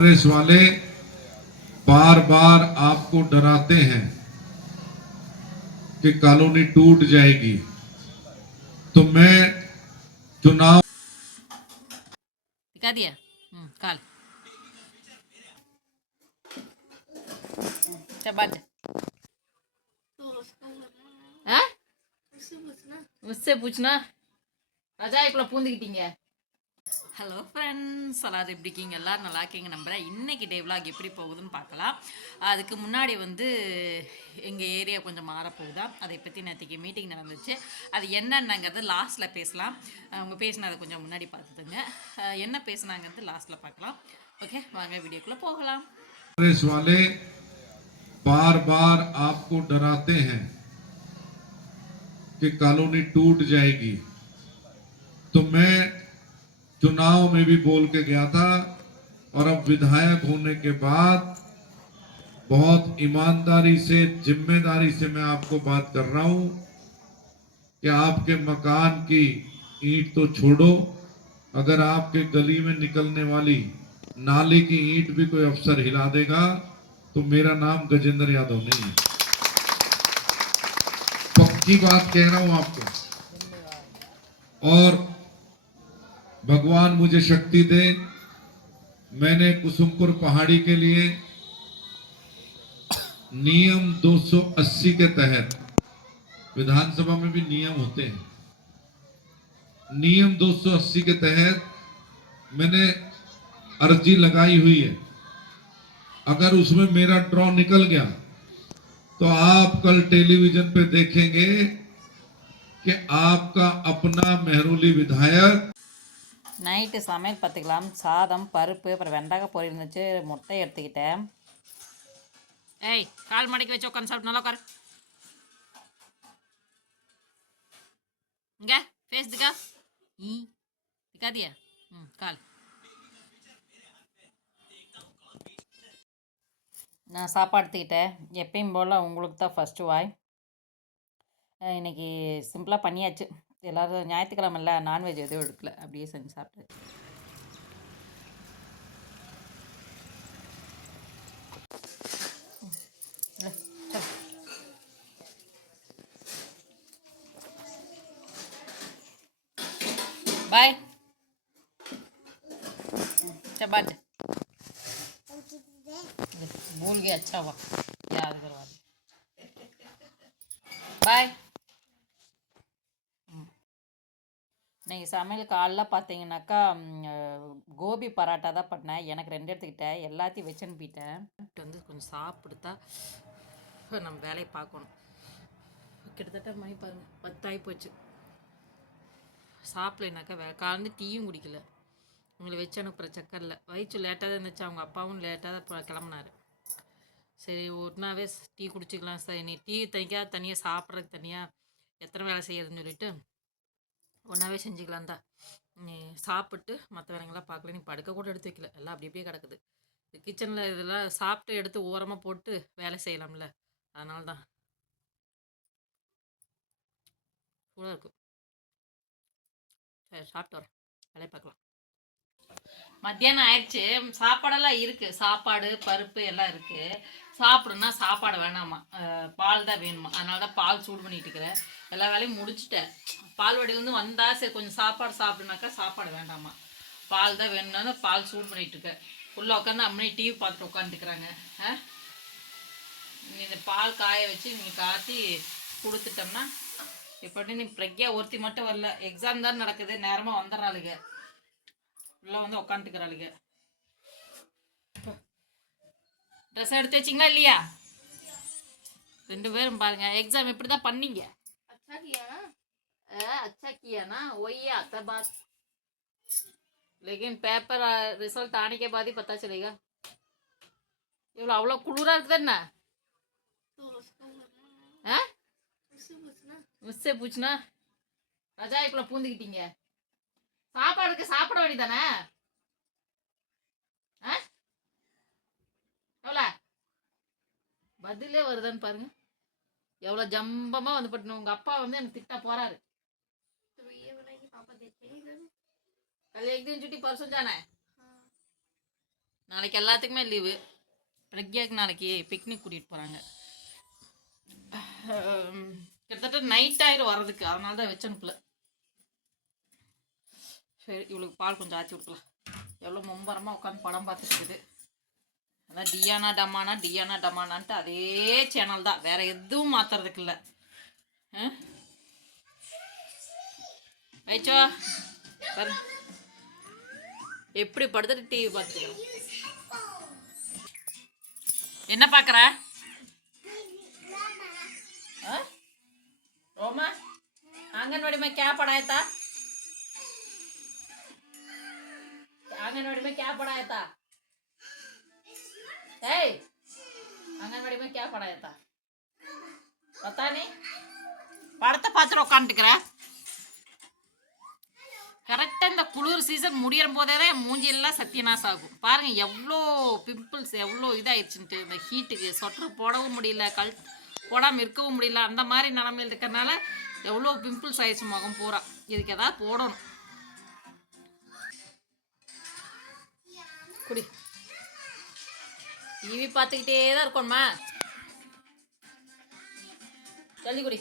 तो कांग्रेस वाले बार बार आपको डराते हैं कि कॉलोनी टूट जाएगी। तो मैं चुनाव दिखा दिया? हम्म, काल। हाँ? उससे पूछना। राजा एक लपून दिखींगे ஹலோ ஃப்ரெண்ட்ஸ் எல்லாரும் எப்படி இருக்கீங்க எல்லாரும் நல்லா இருக்கீங்க நம்புறேன் இன்னைக்கு டே vlog எப்படி போகுதுன்னு பார்க்கலாம் அதுக்கு முன்னாடி வந்து எங்கள் ஏரியா கொஞ்சம் மாறப்போகுதா அதை பற்றி நேற்றுக்கு மீட்டிங் நடந்துச்சு அது என்னென்னங்கிறது லாஸ்ட்டில் பேசலாம் அவங்க பேசினதை கொஞ்சம் முன்னாடி பார்த்துதுங்க அஹ் என்ன பேசுனாங்கிறது லாஸ்ட்டில் பார்க்கலாம் ஓகே வாங்க வீடியோக்குள்ளே போகலாம் कांग्रेस वाले बार बार आपको डराते हैं कि कॉलोनी टूट जाएगी तो मैं चुनाव में भी बोल के गया था और अब विधायक होने के बाद बहुत ईमानदारी से, ज़िम्मेदारी से मैं आपको बात कर रहा हूँ कि आपके मकान की ईंट तो छोड़ो, अगर आपके गली में निकलने वाली नाली की ईंट भी कोई अफसर हिला देगा तो मेरा नाम गजेंद्र यादव नहीं है। पक्की बात कह रहा हूँ आपको। और भगवान मुझे शक्ति दे। मैंने कुसुमपुर पहाड़ी के लिए नियम 280 के तहत, विधानसभा में भी नियम होते हैं। नियम 280 के तहत मैंने अर्जी लगाई हुई है। अगर उसमें मेरा ड्रॉ निकल गया तो आप कल टेलीविज़न पे देखेंगे कि आपका अपना मेहरूली विधायक நைட்டு சமையல் பார்த்துக்கலாம். சாதம் பருப்பு அப்புறம் வெண்டைக்காய் பொரியல் இருந்துச்சு. முட்டை எடுத்துக்கிட்டேன். ஏய் கால் மடக்கி வச்சு உட்காந்து சாப்பிட்டு நல்லா உட்காரு. இங்க ஃபேஸ் திக்கா ஈ திக்காதியா? ம் கால். நான் சாப்பாடு எடுத்துக்கிட்டேன். எப்பயும் போல் உங்களுக்கு தான் ஃபஸ்ட்டு வாய். அஹ் இன்னைக்கு சிம்பிளாக பண்ணியாச்சு. எல்லோரும் ஞாயிற்றுக்கிழமைல நான்வெஜ் எதுவும் எடுக்கல அப்படியே செஞ்சு சாப்பிட்டு बाय अच्छा बात भूल गया अच्छा हुआ याद करवा दे சமையல் காலைல பார்த்தீங்கன்னாக்கா கோபி பராட்டா தான் பண்ணேன். எனக்கு ரெண்டு எடுத்துக்கிட்டேன். எல்லாத்தையும் வச்சு அனுப்பிட்டேன். வந்து கொஞ்சம் சாப்பிடுத்தா நம்ம வேலையை பார்க்கணும். கிட்டத்தட்ட மணி பாருங்க பத்தாகி போச்சு. சாப்பிடலைனாக்கா வே காலந்து டீயும் குடிக்கல. உங்களை வச்சு அனுப்புகிற சக்கரில். வயிற்று லேட்டாக தான் இருந்துச்சு. அவங்க அப்பாவும் லேட்டாக தான் கிளம்புனார் கிளம்புனாரு. சரி ஒன்றாவே டீ குடிச்சிக்கலாம் சார். நீ டீ தனியாக தனியாக சாப்பிட்றதுக்கு தனியாக எத்தனை வேலை செய்யறதுன்னு சொல்லிட்டு ஒன்றாவே செஞ்சுக்கலாம் தான். நீ சாப்பிட்டு மற்ற வேலைங்களாம் பார்க்கல நீ படுக்க கூட எடுத்து வைக்கல. எல்லாம் அப்படி அப்படியே கிடக்குது. கிச்சனில் இதெல்லாம் சாப்பிட்டு எடுத்து ஓரமாக போட்டு வேலை செய்யலாம்ல. அதனால தான். சூடாக இருக்கும் சரி சாப்பிட்டு வரேன். வேலையை பார்க்கலாம். மத்தியானம் ஆயிடுச்சு. சாப்பாடெல்லாம் இருக்குது சாப்பாடு பருப்பு எல்லாம் இருக்குது சாப்பிடுன்னா சாப்பாடு வேணாமா? பால் தான் வேணுமா? அதனால தான் பால் சூடு பண்ணிட்டு இருக்கிறேன். எல்லா வேலையும் முடிச்சுட்டேன். பால் வடி வந்து வந்தால் சரி கொஞ்சம் சாப்பாடு சாப்பிடுனாக்கா சாப்பாடு வேண்டாமா? பால் தான் வேணும்னா பால் சூடு பண்ணிகிட்டு இருக்கேன். உள்ளே உட்காந்து அம்மனே டிவி பார்த்துட்டு உட்காந்துக்கிறாங்க இந்த பால் காய வச்சு நீ காத்தி கொடுத்துட்டோம்னா எப்படி நீ பிரக்யா ஒருத்தி மட்டும் வரல. எக்ஸாம் தான் நடக்குது நேரமாக வந்துடுறாளுங்க உள்ளே வந்து உட்காந்துக்கிறாளுங்க ட்ரெஸ் எடுத்து வச்சிங்களா இல்லையா? ரெண்டு பேரும் பாருங்கள் எக்ஸாம் இப்படி தான் பண்ணீங்க? अच्छा किया ना अ, अच्छा किया ना वही आता बात लेकिन पेपर रिजल्ट आने के बाद ही पता चलेगा இவ்வளோ அவ்வளோ குளிராக இருக்குது என்ன तो उसको बोलना ஆ उससे पूछना மிஸ்ஸே பூச்சுனா ரஜாய்க்குள்ள பூந்துக்கிட்டீங்க சாப்பாடுக்கு சாப்பிட வேண்டியதானே ஆ எவ்வளோ பதிலே வருதான்னு பாருங்க எவ்வளோ ஜம்பமாக வந்து பட்டு உங்கள் அப்பா வந்து எனக்கு திட்டா போறாரு. கல்யாண எக்ஸாம் சுட்டி பரிசம் தானே? நாளைக்கு எல்லாத்துக்குமே லீவு பிரக்யாக்கு நாளைக்கு பிக்னிக் கூட்டிகிட்டு போகிறாங்க கிட்டத்தட்ட நைட் ஆயிரம் வர்றதுக்கு. அதனால தான் வச்சு அனுப்பல. சரி இவளுக்கு பால் கொஞ்சம் ஆச்சு கொடுக்கலாம். எவ்வளோ மும்பரமாக உட்காந்து படம் பார்த்துட்டு அதான் டியானா டமானா டியானா டமானான்ட்டு அதே சேனல் தான். வேறு எதுவும் மாற்றுறதுக்கு இல்லை. ஐச்சோ எப்படி படுத்துட்டு டிவி பார்த்து என்ன பார்க்குற? ரோமா ஆங்கன்வாடி மே கே படாயத்தா ஆங்கன்வாடி மே கே पढ़ाया था ए आंगनवाड़ी में क्या पढ़ाया था पता नहीं படத்தை பார்த்துட்டு உட்காந்துக்கிற கரெக்டாக இந்த குளிர் சீசன் முடியிற போதே தான் என் மூஞ்சி எல்லாம் சத்தியநாசம் ஆகும் பாருங்க எவ்வளோ பிம்பிள்ஸ் எவ்வளோ இதாயிடுச்சுன்ட்டு இந்த ஹீட்டுக்கு சொட்டர் போடவும் முடியல கல் போடாமல் இருக்கவும் முடியல அந்த மாதிரி நிலமையில் இருக்கிறனால எவ்வளோ பிம்பிள்ஸ் ஆயிடுச்சு முகம் பூரா இதுக்கு எதாவது போடணும் குடி டிவி பார்த்துக்கிட்டே தான் இருக்கணுமா ஜல்தி குடி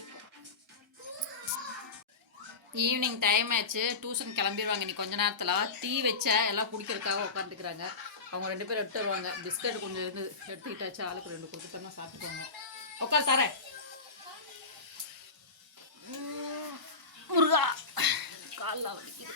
ஈவினிங் டைம் ஆச்சு. டியூஷன் கிளம்பிடுவாங்க நீ கொஞ்ச நேரத்தில். டீ வச்ச எல்லாம் குடிக்கிறதுக்காக உட்காந்துக்கிறாங்க அவங்க ரெண்டு பேரும் எடுத்து வருவாங்க பிஸ்கட் கொஞ்சம் இருந்து எடுத்துக்கிட்டாச்சு. ஆளுக்கு ரெண்டு கொடுத்துட்டோம்னா சாப்பிட்டுக்கோங்க. உட்கார் தரேன் முருகா. காலில் வலிக்குது.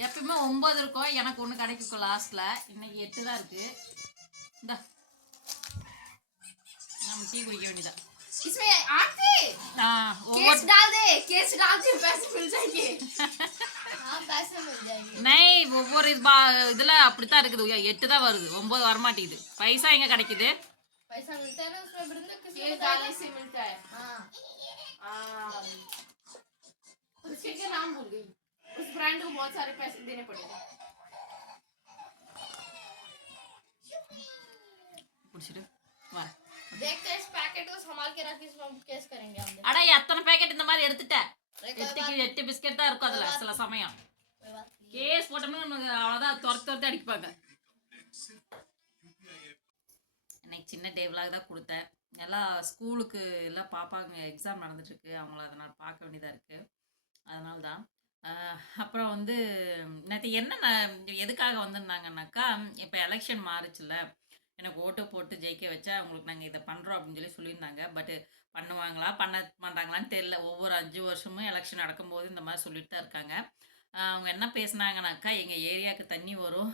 எப்பயுமே ஒன்பது இருக்கும் எனக்கு ஒன்று கிடைக்கும் லாஸ்ட்டில் இன்னைக்கு எட்டு தான் இருக்கு இந்தா நம்ம டீ குடிக்க வேண்டியதா इसमें आठ थे ஆ ஒவ்வொரு केस डाल दे केस डाल दे पैसे मिल जाएंगे हाँ पैसे मिल जाएंगे நை ஒவ்வொரு இது பா இதில் அப்படித்தான் இருக்குது ஐயா, எட்டு தான் வருது ஒம்பது வரமாட்டேங்குது பைசா எங்கே கிடைக்குது पैसा मिलता है ना उसमें वृंदा केस डालने से मिलता है हाँ बहुत सारे पैसे देने पड़ेंगे பிடிச்சிட்டு வா देखते हैं इस पैकेट को संभाल के रख इसमें हम केस करेंगे हम அடா எத்தனை பேக்கெட் இந்த மாதிரி எடுத்துட்டேன் अरे कोई बात எட்டுக்கு எட்டு பிஸ்கெட் தான் இருக்கும் அதில் சில சமயம் कोई बात नहीं கேஸ் போட்டோம்னா நமக்கு அவ்வளோதான் துரத்து துரத்து அடிப்பாங்க இன்னைக்கு சின்ன டேபிளாக தான் கொடுத்தேன் எல்லாம் ஸ்கூலுக்கு எல்லாம் பாப்பாங்க எக்ஸாம் நடந்துட்டுருக்கு அவங்கள அதனால் பார்க்க வேண்டியதாக இருக்குது அதனால தான் ஆஹ் அப்புறம் வந்து நேற்று என்ன நான் எதுக்காக வந்திருந்தாங்கன்னாக்கா இப்போ எலெக்ஷன் மாறுச்சுல்ல. எனக்கு ஓட்டு போட்டு ஜெயிக்க வச்சா அவங்களுக்கு நாங்கள் இதை பண்ணுறோம் அப்படின்னு சொல்லி சொல்லியிருந்தாங்க. பட்டு பண்ணுவாங்களா பண்ண மாட்டாங்களான்னு தெரில ஒவ்வொரு அஞ்சு வருஷமும் எலெக்ஷன் நடக்கும்போது இந்த மாதிரி சொல்லிட்டு தான் இருக்காங்க அவங்க என்ன பேசுனாங்கனாக்கா எங்கள் ஏரியாவுக்கு தண்ணி வரும்.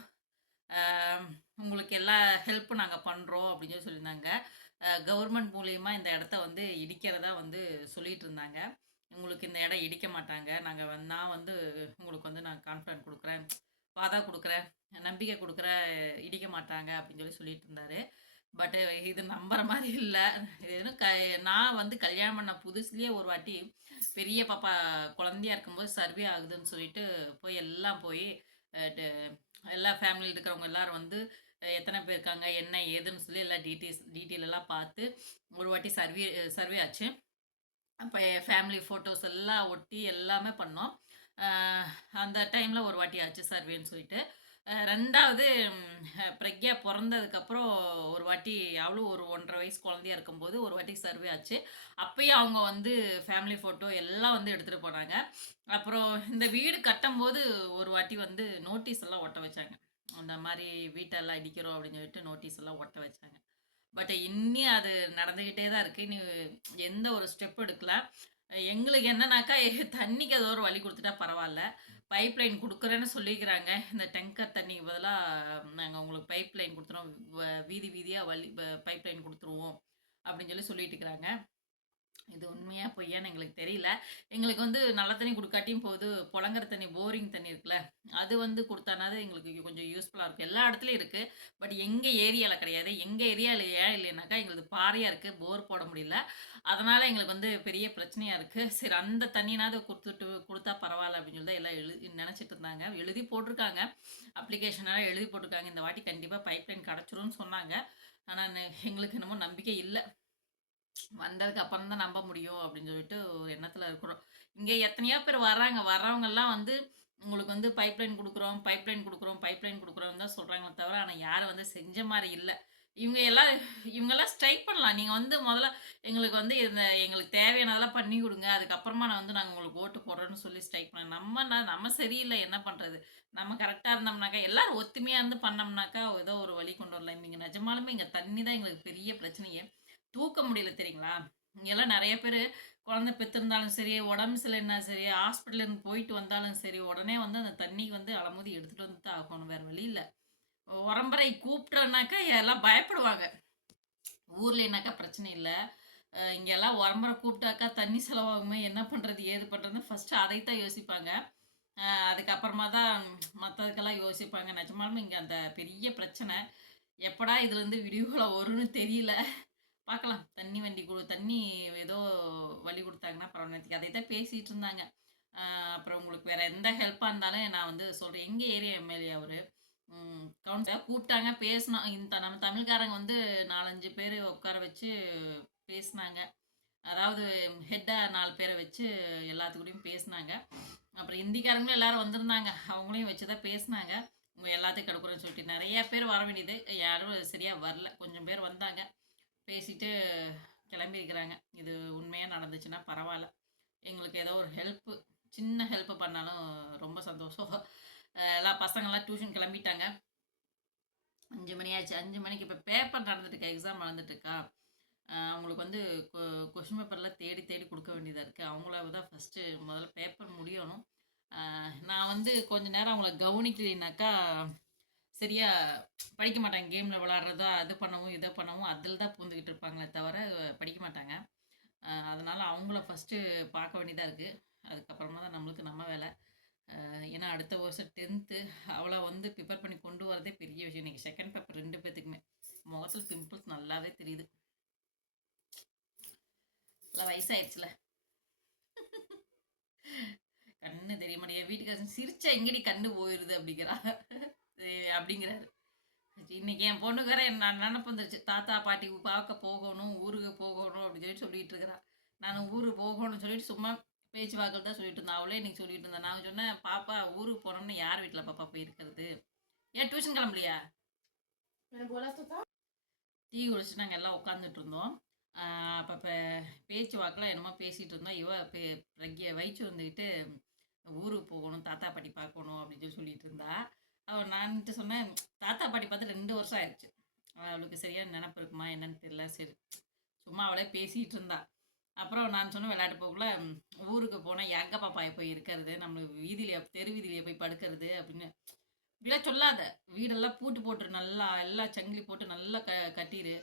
உங்களுக்கு எல்லா ஹெல்ப்பும் நாங்கள் பண்ணுறோம் அப்படின்னு சொல்லி சொல்லியிருந்தாங்க. கவர்மெண்ட் மூலியமாக இந்த இடத்த வந்து இடிக்கிறதா வந்து சொல்லிகிட்டு இருந்தாங்க. உங்களுக்கு இந்த இடம் இடிக்க மாட்டாங்க. நாங்கள் வந்து நான் வந்து உங்களுக்கு வந்து நான் கான்ஃபிடன்ட் கொடுக்குறேன். வாதா கொடுக்குறேன். நம்பிக்கை கொடுக்குற இடிக்க மாட்டாங்க அப்படின்னு சொல்லி சொல்லிட்டு இருந்தாரு. பட்டு இது நம்புற மாதிரி இல்லை. இது க நான் வந்து கல்யாணம் பண்ண புதுசுலேயே ஒரு வாட்டி பெரிய பாப்பா குழந்தையா இருக்கும்போது சர்வே ஆகுதுன்னு சொல்லிட்டு போய் எல்லாம் போய் ட- எல்லா ஃபேமிலியில் இருக்கிறவங்க எல்லாரும் வந்து எத்தனை பேர் இருக்காங்க என்ன ஏதுன்னு சொல்லி எல்லா டீட்டெயில்ஸ் டீட்டெயில் எல்லாம் பார்த்து ஒரு வாட்டி சர்வே சர்வே ஆச்சு. அப்போ ஃபேமிலி ஃபோட்டோஸ் எல்லாம் ஒட்டி எல்லாமே பண்ணோம். அந்த டைமில் ஒரு வாட்டி ஆச்சு சர்வேன்னு சொல்லிட்டு. ரெண்டாவது பிரக்யா பிறந்ததுக்கப்புறம் ஒரு வாட்டி அவ்வளோ ஒரு ஒன்றரை வயசு குழந்தையா இருக்கும்போது ஒரு வாட்டி சர்வே ஆச்சு. அப்பயும் அவங்க வந்து ஃபேமிலி ஃபோட்டோ எல்லாம் வந்து எடுத்துகிட்டு போனாங்க. அப்புறம் இந்த வீடு கட்டும்போது ஒரு வாட்டி வந்து நோட்டீஸ் எல்லாம் ஒட்ட வச்சாங்க. அந்த மாதிரி வீட்டெல்லாம் அடிக்கிறோம் அப்படின்னு சொல்லிட்டு நோட்டீஸ் எல்லாம் ஒட்ட வச்சாங்க. பட் இன்னி அது நடந்துக்கிட்டே தான் இருக்குது நீ எந்த ஒரு ஸ்டெப் எடுக்கல. எங்களுக்கு என்னன்னாக்கா தண்ணிக்கு ஏதோ ஒரு வழி கொடுத்துட்டா பரவாயில்ல. பைப் லைன் கொடுக்குறேன்னு சொல்லிக்கிறாங்க. இந்த டெங்கர் தண்ணிக்கு பதிலாக நாங்கள் உங்களுக்கு பைப் லைன் கொடுத்துருவோம் வ- வீதி வீதியாக வழி பைப் லைன் கொடுத்துருவோம். அப்படின்னு சொல்லி சொல்லிட்டு இருக்கிறாங்க. இது உண்மையா பொய்யான்னு எங்களுக்கு தெரியல. எங்களுக்கு வந்து நல்ல தண்ணி கொடுக்காட்டியும் போகுது. புழங்குற தண்ணி போரிங் தண்ணி இருக்குல்ல அது வந்து கொடுத்தானாது எங்களுக்கு கொஞ்சம் யூஸ்ஃபுல்லாக இருக்கும் எல்லா இடத்துலையும் இருக்குது பட் எங்கள் ஏரியாவில் கிடையாது. எங்கள் ஏரியாவில் ஏன் இல்லைனாக்கா எங்களுக்கு பாறையாக இருக்குது போர் போட முடியல. அதனால் எங்களுக்கு வந்து பெரிய பிரச்சனையாக இருக்குது சரி அந்த தண்ணினாவது கொடுத்துட்டு கொடுத்தா பரவாயில்ல அப்படின்னு சொல்லி தான் எல்லாம் எழுதி நினச்சிட்டு இருந்தாங்க. எழுதி போட்டிருக்காங்க. அப்ளிகேஷனெல்லாம் எழுதி போட்டிருக்காங்க. இந்த வாட்டி கண்டிப்பாக பைப்லைன் கிடச்சிரும்னு சொன்னாங்க. ஆனால் எங்களுக்கு என்னமோ நம்பிக்கை இல்லை. வந்ததுக்கு அப்புறம் தான் நம்ப முடியும் அப்படின்னு சொல்லிட்டு ஒரு எண்ணத்தில் இருக்கிறோம். இங்கே எத்தனையோ பேர் வர்றாங்க வர்றவங்கெல்லாம் வந்து உங்களுக்கு வந்து பைப்லைன் கொடுக்குறோம் பைப்லைன் கொடுக்குறோம் பைப்லைன் கொடுக்குறோம் தான் சொல்கிறாங்களே தவிர ஆனால் யாரும் வந்து செஞ்ச மாதிரி இல்லை. இவங்க எல்லாம் இவங்கெல்லாம் ஸ்ட்ரைக் பண்ணலாம். நீங்கள் வந்து முதல்ல எங்களுக்கு வந்து இந்த எங்களுக்கு தேவையானதெல்லாம் பண்ணி கொடுங்க. அதுக்கப்புறமா நான் வந்து நாங்கள் உங்களுக்கு ஓட்டு போடுறோன்னு சொல்லி ஸ்ட்ரைக் பண்ணேன் நம்ம நம்ம சரியில்லை. என்ன பண்ணுறது நம்ம கரெக்டாக இருந்தோம்னாக்கா எல்லாரும் ஒத்துமையாக இருந்து பண்ணோம்னாக்கா ஏதோ ஒரு வழி கொண்டு வரலாம். இங்கே நிஜமாலுமே இங்கே தண்ணி தான் எங்களுக்கு பெரிய பிரச்சனையே. தூக்க முடியல தெரியுங்களா? இங்கெல்லாம் நிறைய பேர் குழந்தை பெற்றிருந்தாலும் சரி உடம்பு சரியில்லைன்னா சரி ஹாஸ்பிட்டலுக்கு போயிட்டு வந்தாலும் சரி உடனே வந்து அந்த தண்ணிக்கு வந்து அலமுதி எடுத்துகிட்டு வந்து தான் ஆகணும். வேறு வழி இல்லை. உரம்பரை கூப்பிட்டோன்னாக்கா எல்லாம் பயப்படுவாங்க. ஊர்லனாக்கா பிரச்சனை இல்லை. இங்கெல்லாம் உரம்பரை கூப்பிட்டாக்கா தண்ணி செலவாகுமே என்ன பண்ணுறது ஏது பண்ணுறதுன்னு ஃபஸ்ட்டு அதைத்தான் யோசிப்பாங்க. அதுக்கப்புறமா தான் மற்றதுக்கெல்லாம் யோசிப்பாங்க. நிஜமாலுமே இங்கே அந்த பெரிய பிரச்சனை. எப்படா இதுலேருந்து விடிவுகளை வரும்னு தெரியல. பார்க்கலாம் தண்ணி வண்டி கொடு தண்ணி ஏதோ வழி கொடுத்தாங்கன்னா பரவாயில்ல. அதை தான் பேசிகிட்டு இருந்தாங்க. அப்புறம் உங்களுக்கு வேறு எந்த ஹெல்ப்பாக இருந்தாலும் நான் வந்து சொல்கிறேன் எங்கள் ஏரியா எம்எல்ஏ அவர்? கவுன்சிலர் கூப்பிட்டாங்க பேசினோம். இந்த நம்ம தமிழ்காரங்க வந்து நாலஞ்சு பேர் உட்கார வச்சு பேசினாங்க. அதாவது ஹெட்டாக நாலு பேரை வச்சு எல்லாத்துக்கூடையும் பேசினாங்க. அப்புறம் இந்திக்காரங்களும் எல்லாரும் வந்திருந்தாங்க. அவங்களையும் வச்சு தான் பேசினாங்க. உங்கள் எல்லாத்தையும் கெடுக்குறோன்னு சொல்லிட்டு நிறைய பேர் வர வேண்டியது. யாரும் சரியாக வரல. கொஞ்சம் பேர் வந்தாங்க. பேசிட்டு கிளம்பியிருக்கிறாங்க. இது உண்மையாக நடந்துச்சுன்னா பரவாயில்ல. எங்களுக்கு ஏதோ ஒரு ஹெல்ப்பு சின்ன ஹெல்ப்பு பண்ணாலும் ரொம்ப சந்தோஷம். எல்லாம் எல்லா பசங்கள்லாம் டியூஷன் கிளம்பிட்டாங்க. அஞ்சு மணி ஆச்சு. அஞ்சு மணிக்கு இப்போ பேப்பர் நடந்துட்டுருக்கா எக்ஸாம் நடந்துட்டுருக்கா. அவங்களுக்கு வந்து கொஷின் பேப்பர்லாம் தேடி தேடி கொடுக்க வேண்டியதாக இருக்குது அவங்கள தான் ஃபஸ்ட்டு முதல்ல பேப்பர் முடியணும். நான் வந்து கொஞ்ச நேரம் அவங்கள கவனிக்கலைனாக்கா சரியா படிக்க மாட்டாங்க. கேமில் விளாட்றதோ அது பண்ணவும் இதை பண்ணவும் அதில் தான் பூந்துக்கிட்டு இருப்பாங்களே தவிர படிக்க மாட்டாங்க. அதனால் அதனால அவங்கள ஃபஸ்ட்டு பார்க்க வேண்டியதாக இருக்குது அதுக்கப்புறமா தான் நம்மளுக்கு நம்ம வேலை. ஏன்னா அடுத்த வருஷம் டென்த்து அவளை வந்து ப்ரிப்பேர் பண்ணி கொண்டு வரதே பெரிய விஷயம். இன்றைக்கி செகண்ட் பேப்பர் ரெண்டு பேர்த்துக்குமே முகத்தில் பிம்பிள்ஸ் நல்லாவே தெரியுது. இல்லை வயசாயிடுச்சுல. கண்ணு தெரிய என் வீட்டுக்காரன் சிரிச்சா எங்கடி கண்ணு போயிடுது அப்படிங்கிறா. அப்படிங்கிறாரு. இன்னைக்கு என் பொண்ணுக்கு வேற நான் நினப்பு வந்துருச்சு. தாத்தா பாட்டி பார்க்க போகணும் ஊருக்கு போகணும் அப்படின்னு சொல்லிட்டு சொல்லிட்டு இருக்கிறா. நான் ஊருக்கு போகணும்னு சொல்லிட்டு சும்மா பேச்சுவாக்கள் தான் சொல்லிட்டு இருந்தேன். அவளே இன்னைக்கு சொல்லிட்டு இருந்தேன் நான் சொன்னேன் பாப்பா ஊருக்கு போனோம்னு யார் வீட்டில் பாப்பா போயிருக்கிறது? ஏன் டியூஷன் கிளம்பலையா? டீ குடிச்சு நாங்கள் எல்லாம் உட்காந்துட்டு இருந்தோம். அப்போ இப்போ பேச்சு வாக்கில் என்னமோ பேசிகிட்டு இருந்தோம். இவ பிரக்ய வயிற்று வந்துக்கிட்டு ஊருக்கு போகணும் தாத்தா பாட்டி பார்க்கணும் அப்படின்னு சொல்லி சொல்லிட்டு இருந்தா. அவள் நான்ட்டு சொன்னேன் தாத்தா பாட்டி பார்த்து ரெண்டு வருஷம் ஆயிடுச்சு. அவளுக்கு சரியான நினப்பு இருக்குமா என்னன்னு தெரியல. சரி சும்மா அவளே பேசிகிட்டு இருந்தா. அப்புறம் நான் சொன்ன விளையாட்டு போக்குள்ள ஊருக்கு போனால் எங்க பாப்பா போய் இருக்கிறது நம்மளுக்கு வீதியிலே தெரு வீதியில போய் படுக்கிறது அப்படின்னு இப்படிலாம் சொல்லாத. வீடெல்லாம் பூட்டு போட்டு நல்லா எல்லாம் சங்கிலி போட்டு நல்லா க கட்டிடு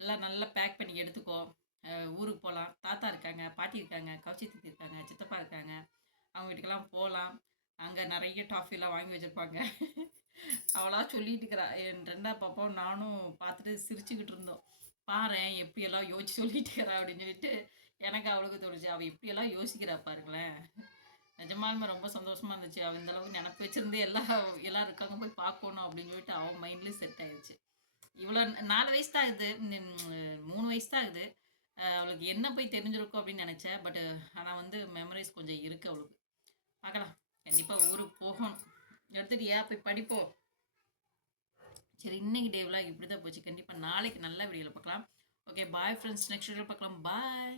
எல்லாம் நல்லா பேக் பண்ணி எடுத்துக்கோ. ஊருக்கு போகலாம் தாத்தா இருக்காங்க பாட்டி இருக்காங்க கவுச்சி தீத்தி இருக்காங்க சித்தப்பா இருக்காங்க. அவங்க வீட்டுக்கெல்லாம் போகலாம் அங்கே நிறைய டாஃபிலாம் வாங்கி வச்சுருப்பாங்க. அவளா சொல்லிட்டு இருக்கிறா. என் ரெண்டா பாப்பாவும் நானும் பார்த்துட்டு சிரிச்சுக்கிட்டு இருந்தோம். பாரேன் எப்படியெல்லாம் யோசிச்சு சொல்லிட்டு இருக்கிறா அப்படின்னு சொல்லிட்டு எனக்கு அவளுக்கு தோணுச்சு. அவள் எப்படியெல்லாம் யோசிக்கிறா பாருங்களேன். நிஜமாலுமே ரொம்ப சந்தோஷமா இருந்துச்சு. அவள் இந்த அளவுக்கு நினப்பு வச்சிருந்து எல்லா எல்லாம் இருக்காங்க போய் பார்க்கணும் அப்படின்னு சொல்லிட்டு அவன் மைண்ட்லேயும் செட் ஆயிடுச்சு இவ்வளோ நாலு வயசு தான் ஆகுது. மூணு வயசு தான் ஆகுது. அவளுக்கு என்ன போய் தெரிஞ்சிருக்கும் அப்படின்னு நினச்சேன். பட் ஆனால் வந்து மெமரிஸ் கொஞ்சம் இருக்குது அவளுக்கு. பார்க்கலாம். கண்டிப்பாக ஊருக்கு போகணும். எடுத்துட்டியா போய் படிப்போம் சரி இன்னைக்கு டேவ்லாம் இப்படி தான் போச்சு. கண்டிப்பாக நாளைக்கு நல்ல வீடியோவில் பார்க்கலாம். Okay bye friends next video பார்க்கலாம். பாய்